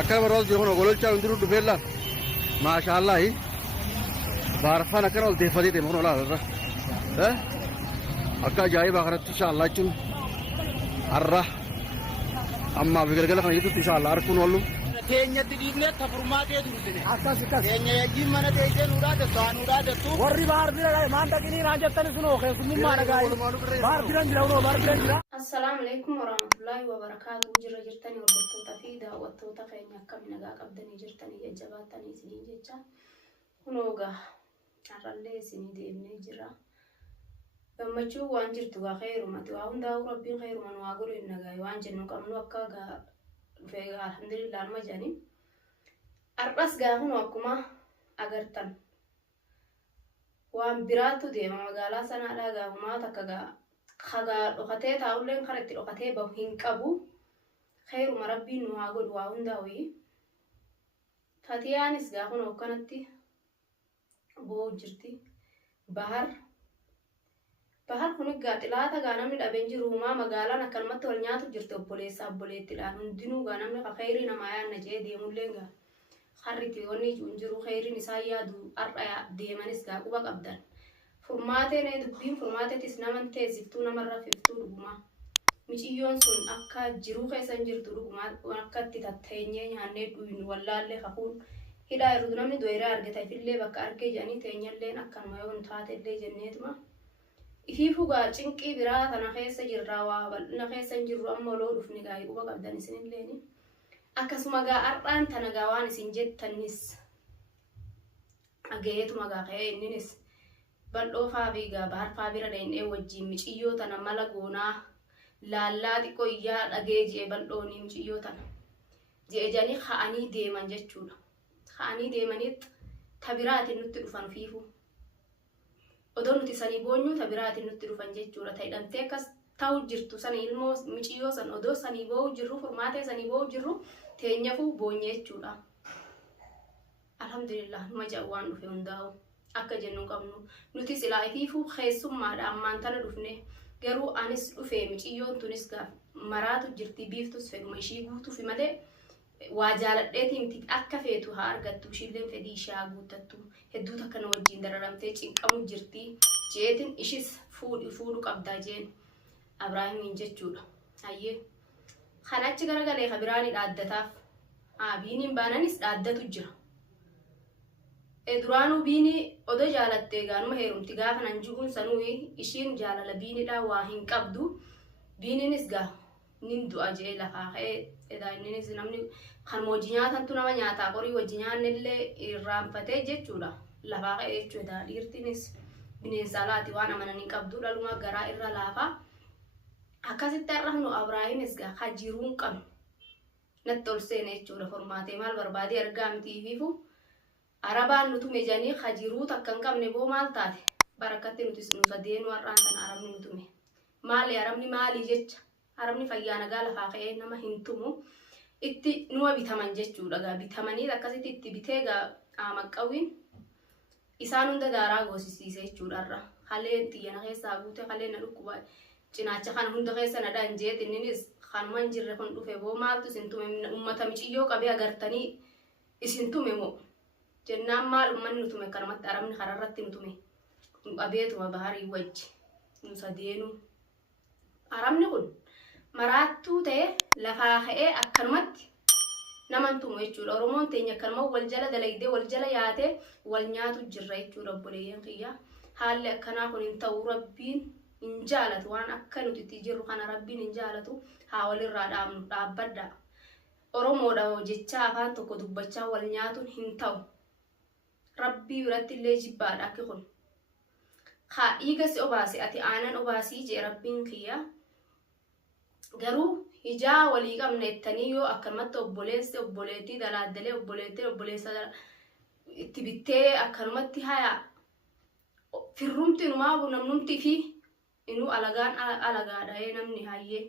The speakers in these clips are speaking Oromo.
أكثر من رأس يكون أقول لك أنت رد بيلا ما شاء الله بعرفنا كنا ولد فديت من ولا هذا ها أكثر جاي بقرأت إن شاء الله جن الرح أما بقول لك أنا يتوب إن شاء الله أركون والله Kenya tidikne tapurmaate durtine Kenya yajin mana teje nurade sanurade tu warri bahar dira manda kini ranjatani suno ke summa nagai bahar diran jira uno bahar diran jira السلام عليكم ورحمة الله وبركاته جرى جرتني وبطوطة في دا وطوطة خيني كم نجا قبضني جرتني يجباتني سنين جتا هنوجا عرّلي سنين دي ابن جرا لما تشوف وانجرتوا خير وما توهم دا وربي خير وما نواقول النجا وانجنو كم نوكا جا في الحمد لله المجاني الرأس جا هنوكما أجرتن وان براتو دي ما مقالا سنة لا جا وما تكجا خجال وقتها تقولين خرجت وقتها بوهين كابو خير مربي نواقول واونداوي فتيانس جاهون وكانتي بوجرتي بحر كونك قاتلا تجانا من أبنجي روما مقالا نكلمة ولنيات جرتو بوليس أبوليت الآن ندينو جانا من خيرنا ما ينجي ديمولينجا خرجتي وني جونجرو خيري نسايا دو أرأي ديمانس جاكو بقبدان Furmaatee nee dubbiin furmaateetis naman teessiftuu namarraa fiftuu dhugumaa miciyyoon sun akka jiruu keessan jirtu dhugumaa akka itti tatteenyee nyaannee dhuynu wallaallee hafuun hidhaa irratti namni doyraa argataafillee bakka argee jedhanii teenyalleen akkanuma yoo hin taatellee jenneetuma ifii fugaa cinqii biraa tana keessa jirraa waa bal'ina keessa hin jirru amma oloo dhufni gaa'ii quba qabdan isinilleeni akkasuma gaa har'aan tana gaa waan isin jettanis ageetuma gaa ka'ee inninis bal'oo faabiigaa bahar faabira dheendhee wajjiin miciyyoo tana mala goonaa laallaa xiqqoo iyyaa dhagee jee bal'oonii miciyyoo tana jee janii ka'anii deeman jechuudha ka'anii deemanitti tabiraatiin nutti dhufan fiifu odoo nuti sanii boonyuu tabiraatiin nutti dhufan jechuudha ta'idhamtee akkas ta'u jirtu sanii ilmoo miciyyoo san odoo sanii boo'u jirru furmaatee sanii boo'u jirru teenyafuu boonye jechuudha alhamdulillah numa ja'u waan dhufe hundaa'u akka jennu qabnu nuti silaa ifiifuu keessummaadha ammaan tana dhufne garuu anis dhufe miciyyoon tunis gaaf maraatu jirti biiftus fedhuma ishii guutuufi malee waa jaaladheeti miti akka feetu haa argattu ishilleen fedhii ishee haa guuttattu hedduu takka na wajjiin dararamtee cinqamu jirti jeetin ishis fuudhu qabdaa jeen Abraahimiin jechuudha hayyee kan achi garagalee kabiraani dhaaddataaf biiniin baananis dhaaddatu jira Eduraanu biini odo jaalattee gaanuma heerumti gaafa nan ju'uun sanuu ishiin jaalala biinidha waa hin qabdu biininis gaa nin du'a jee lafaa ka'ee edaa inninis namni kan hojii nyaatantu nama nyaataa qorii hojii nyaannillee irraanfatee jechuudha lafaa ka'ee jechuudha dhiirtinis bineensa alaati waan amananii qabdu dhaluma garaa irra laafaa akkasitti har'a nu Abraahimis gaa hajiruun qabne natti ol seene jechuudha formaatee maal barbaadee argaa miti fiifu Arabaan nutume janii khajiruu takkan qabne boo maal taate barakatti nuti nusa deenu har'aan sana arabni nutume maali arabni maali jecha arabni fayyaa nagaa lafaa ka'ee nama hin tumu itti nuwa bitaman jechuudha gaa bitamanii akkasitti itti bitee gaa maqqawiin isaan hunda daaraa goosisiise jechuudha har'a haleen xiyyana keessaa guute haleen na dhukkuba cinaacha kan hunda keessa na dhaan jeet inninis kanuma hin jirre kun dhufe boo maaltu isin tume ummata miciyyoo qabee agartanii isin tume moo jennaan maal ummanni nutume kanamatti arabni kararratti nutume qabeetuma baharii wajji nusa deenu arabni kun maraattuu ta'e lafaa ka'ee akkanumatti naman tumu jechuudha oromoon teenya akkanuma wal jala dalaydee wal jala yaatee wal nyaatu jirra jechuudha obboleeyyan kiyya haalli akkanaa kun hin ta'u rabbiin hin jaalatu waan akka nuti itti jirru kana rabbiin hin jaalatu haa walirraa dhaabnu dhaabbadda oromoodha jecha afaan tokko dubbachaa wal nyaatuun hin ta'u Rabbi biratti illee jibbaadha akka kun haa dhiiga si obaase ati aanan obaasii jee rabbiin kiyya garuu hijaa walii qabna jettanii yoo akkanumatti obboleessi obboleettii dalaaddalee obboleessa itti bittee akkanumatti haya firrumti inumaa namnumti fi inuu alagaan alagaadha namni hayyee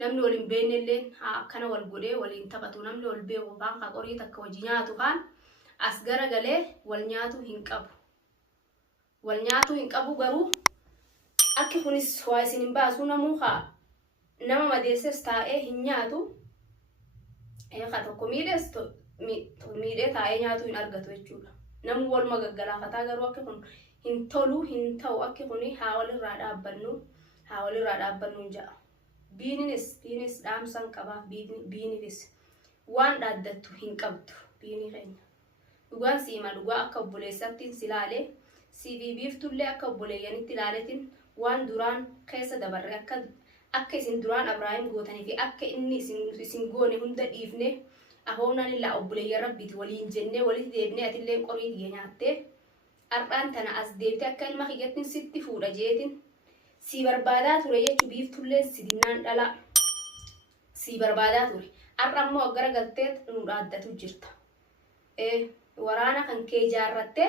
namni waliin beekne illee akkana wal godhee waliin taphatu namni wal beeku faan ka qorii takka hojii nyaatu faan as garagalee wal nyaatu hin qabu garuu akki kunis waa isin hin baasu namuu haa nama madeesses taa'ee hin nyaatu Eegaa tokko miidhee taa'ee nyaatu hin argatu jechuudha. Namni waluma gaggalaafataa garuu akka kun hin tolu hin ta'u akka kun haa walirraa dhaabbannu ja'a. Biininis dhaamsan qaba biinifis waan dhaaddattu hin qabdu biini keenya. Dhugaan siima dhugaa akka obboleessatti silaalee CV biiftullee akka obboleeyyanitti ilaaleetiin waan duraan keessa dabarre akka isin duraan Abrahaam gootanii fi akka inni isin goone hunda dhiifne ahoonaan illaa obboleeyyan rabbiiti waliin jennee walitti deebnee atillee qorii xiyya nyaattee har'aan tana as deebite akka ilma kiyyattiin sitti fuudha jeetiin si barbaadaa ture jechuu biiftullee si dinnaan dhalaa si barbaadaa ture har'a ammoo gara galtee nu dhaaddatu jirta. Waraana kan kee jaarrattee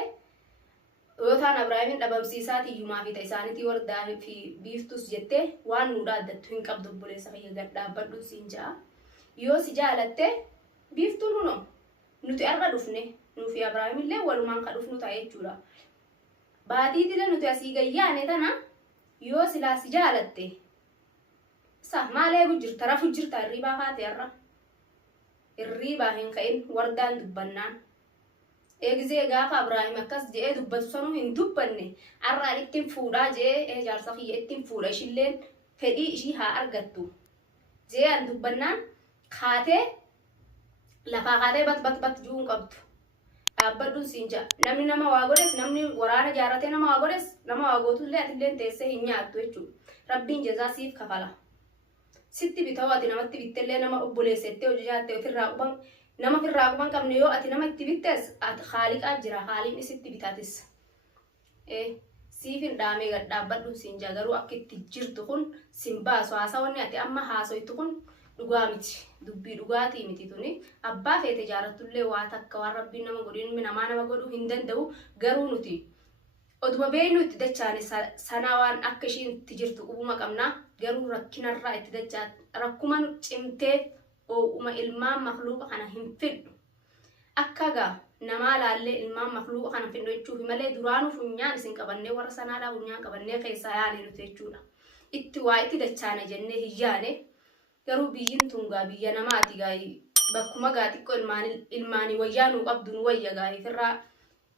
yootaan Abrahaamin dhabamsiisaa tiyyumaa fi isaaniitii wardaa fi biiftus jettee waan nu dhaaddattu hin qabdu obboleessa kiyya gad dhaabbadhu siin ja'a. Yoo si jaalatte biiftuun huno nuti har'a dhufne nuufi Abrahaamillee walumaan ka dhufnu ta'a jechuudha. Baatiitile nuti asii gayyaane tana yoo silaa si jaalatte maal eegu jirta rafu jirta hirriibaa kaate har'a. Hirriibaa hin ka'in wardaan dubbannaan. Eegzee gaafa Abrahaam akkas jedhee dubbatu sanuu hin dubbanne har'aan ittiin fuudhaa jedhee jaarsa kiyya ittiin fuudha ishilleen fedhii ishii haa argattu jedhan dubbannaan kaatee lafaa kaatee bat juun qabdu dhaabbadhuun siin ja'a. Namni nama waa godhes namni waraana jaarratee nama waa godhes nama waa gootullee atilleen teessee hin nyaattu jechuudha. Rabbiin jazaa siif kafala. Sitti bitawoo ati namatti bittellee nama obboleessettee hojii jaattee ofirraa quban nama firraa quban qabne yoo ati nama itti bittes ati haaliqaa jira haaliqni sitti bitaatis. Siif hin dhaamee gad dhaabbadhuun siin ja'a garuu akka itti jirtu kun sin baasu haasawwanni ati amma haasoytu kun dhugaa miti dubbii dhugaatii miti tuni abbaa feete jaarrattullee waa takka waan rabbiin nama godhu ilmi namaa nama godhuu hin danda'u garuu nuti oduma beeynu itti dachaane sana waan akka ishiin itti jirtu qubuma qabna garuu rakkinarraa itti dachaa rakkuma cimtee ouma ilmaan makluuqa kana hin fidhu akka gaa namaa laallee ilmaan makluuqa kana fidhu jechuufi malee duraanuu funyaan isin qabannee warra sanaadhaa funyaan qabannee keessaa yaane nuti jechuudha. Itti waa itti dachaane jennee hin yaane garuu biyyiin tun gaa biyya namaati gaa bakkuma gaa xiqqoo ilmaanii wayyaa nuu qabdu nu wayya gaa ofirraa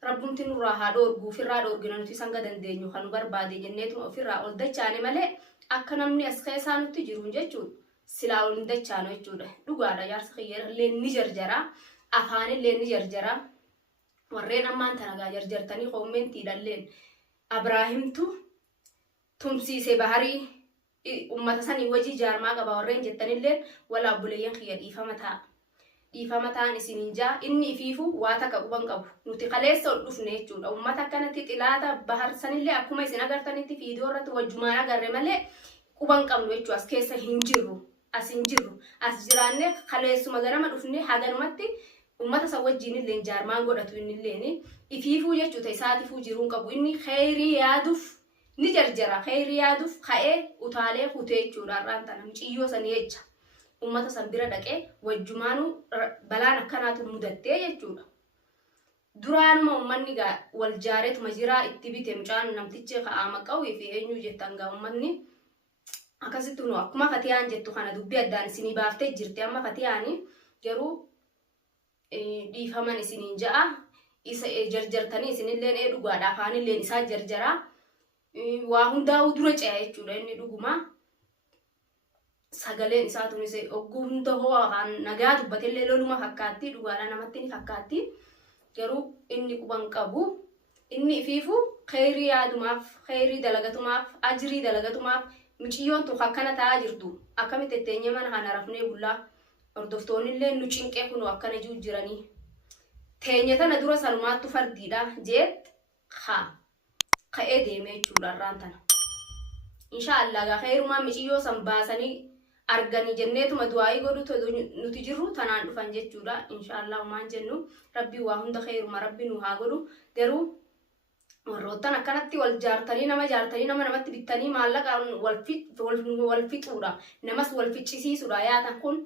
rabbumti nurraa haa dhoorguu ofirraa dhoorgina nuti sanga dandeenyu kan nu barbaade jenneetuma ofirraa ol dachaane malee akka namni as keessaa nutti jiruun jechuudha. Silaa ol hin dachaanu jechuudha. Dhugaadha jaarsa kiyya illee ni jarjara afaanillee ni jarjara warreen ammaan tana gaa jarjartanii koomentiidhalleen Abrahaamtu tumsiise baharii ummata sanii wajii jaarmaa qaba warreen jettanillee walaa obboleeyyan kiyya dhiifama ta'an isiniin jaa inni ifiifu waa takka quban qabu nuti kaleessa ol dhufne jechuudha. Ummata akkanatti xilaata bahar sanillee akkuma isin agartanitti fiidiyoo irratti wajjumaan agarre malee quban qabnu jechuudha. As keessa hin jirru as hin jirru as jiraanne kaleessuma ganama dhufne haganumatti ummata san wajjiin illee jaarmaan godhatu inni illee ifiifuu jechuudha. Isaatiifuu jiruun qabu inni khayrii yaaduuf ni jarjara khayrii yaaduuf ka'ee utaalee kutee jechuudha. Har'aan tana muciyyoo sanii jecha ummata san bira dhaqee wajjumaanuu balaan akkanaatu mudattee jechuudha. Duraanuma ummanni gaa wal jaareetuma jiraa itti bite mucaan namtichi ka'aama qawwee fi eenyu jettan gaa ummanni akkasitti nu akkuma fatiyaan jettu kana dubbii addaan isinii baaftee jirti amma fatiyaanii garuu dhiifaman isiniin ja'a isa jarjartanii isinillee dhugaadha afaanillee isaa jarjaraa waa hundaa'uu dura ce'a jechuudha inni dhuguma sagaleen isaa tunis ogguu hunda hoo afaan nagaa dubbatellee loluma fakkaatti dhugaadha namatti ni fakkaatti garuu inni quban qabu inni ifiifu khayrii yaadumaaf khayrii dalagatumaaf ajrii dalagatumaaf muciyyoon tu akkana ta'aa jirtu akkamitti etteenye mana kana rafnee bullaa hordoftoonnillee nu cinqee kunu akkana jiru jiranii teenye tana dura sanumaattu fardiidha jeet ka'ee deemee jechuudha har'aan tana. Inshaallah gaa khayrumaa muciyyoo san baasanii arganii jenneetuma du'aayii godhutu nuti jirru tanaan dhufan jechuudha. Inshaallah umaan jennu rabbii waa hunda khayruma rabbii nu haa godhu garuu warroottan akkanatti wal jaartanii nama namatti bittanii maallaqaan wal fixuudha namas wal ficcisiisuudha yaatan kun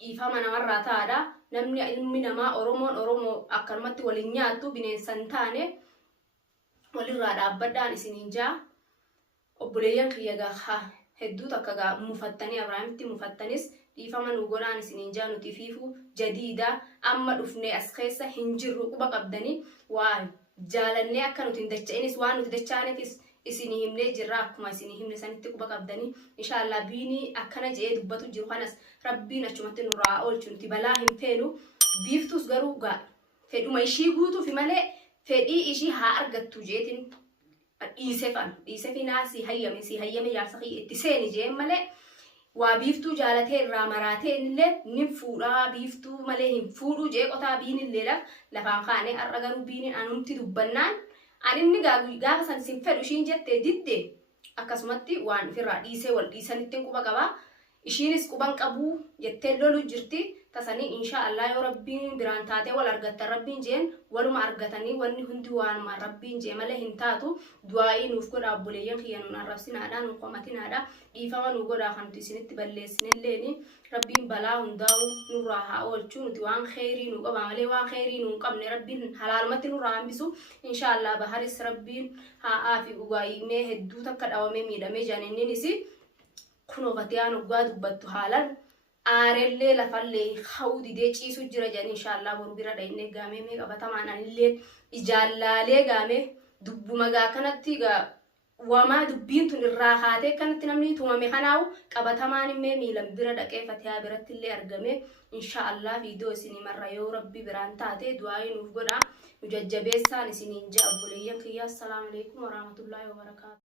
dhiifama namarraa ta'aadha. Namni ilmi namaa Oromoo akkanumatti waliin nyaattu bineensan taane walirraa dhaabbadhaan isiniin jaa obboleeyyan kiyya gaa hedduu takka gaa mufattanii Abrahaamitti mufattanis dhiifama nu godhaan isiniin jaa nuti fiifu jadiida amma dhufnee as keessa hin jirru quba qabdanii waa jaalannee akka nuti hin dacha'inis waan nuti dachaaneefis isinii himnee jirra akkuma isinii himne sanitti quba qabdanii inshallah biinii akkana jedhee dubbatu jiru kanas rabbiin achumatti nurraa oolchu nuti balaa hin feenu biiftus garuu gaa fedhuma ishii guutuufi malee fedhii ishii haa argattu jeetiin dhiise finaasii hayyame jaarsa kiyya itti seeni jeen malee waa biiftuu jaalatee irraa maraatee illee nin fuudhaa biiftuu malee hin fuudhuu jee qotaa biinillee lafaan kaane har'a garuu biinin anumti dubbannaan aninni gaafa san sin fedhu ishiin jettee didde akkasumatti waan ofirraa dhiisee wal dhiisanitti quba qabaa ishiinis quban qabuu jettee lolu jirti tasanii inshallah yoo rabbiin biraan taatee wal argatta rabbiin jeen waluma argatanii wanni hundi waanuma rabbiin jee malee hin taatu du'aa'ii nuuf godha obboleeyyan kiyya nuun arrabsinaadha nuun qomatinaadha dhiifama nu godha kan nuti isinitti balleessinilleeni rabbiin balaa hundaa'u nurraa haa oolchu nuti waan kheyrii nu qaba malee waan kheyrii nu qabne rabbiin halaalumatti nurraa hambisu inshallah baharis rabbiin haa fi ugaayimee hedduu takka dhawamee miidhamee jaaninninis kunofatiyaan ugaa dubbattu haalan aarellee lafallee hawdidee ciisu jira jedhanii inshallah boru bira dhaynee gaamee mee qabatamaan anillee ijaallaalee gaamee dubbuma gaa kanatti gaa wamaa dubbiin tun irraa haatee kanatti namni tumame kanaawu qabatamaan immee miilan bira dhaqee fatihaa biratti illee argame inshallah viidiyoo isinii marra yoo rabbi biraan taate du'aa'ii nuuf godha nu jajjabeessaan isiniin ja'a obboleeyyan kiyya assalaamu alaykum warahmatullaahi wabarakaatu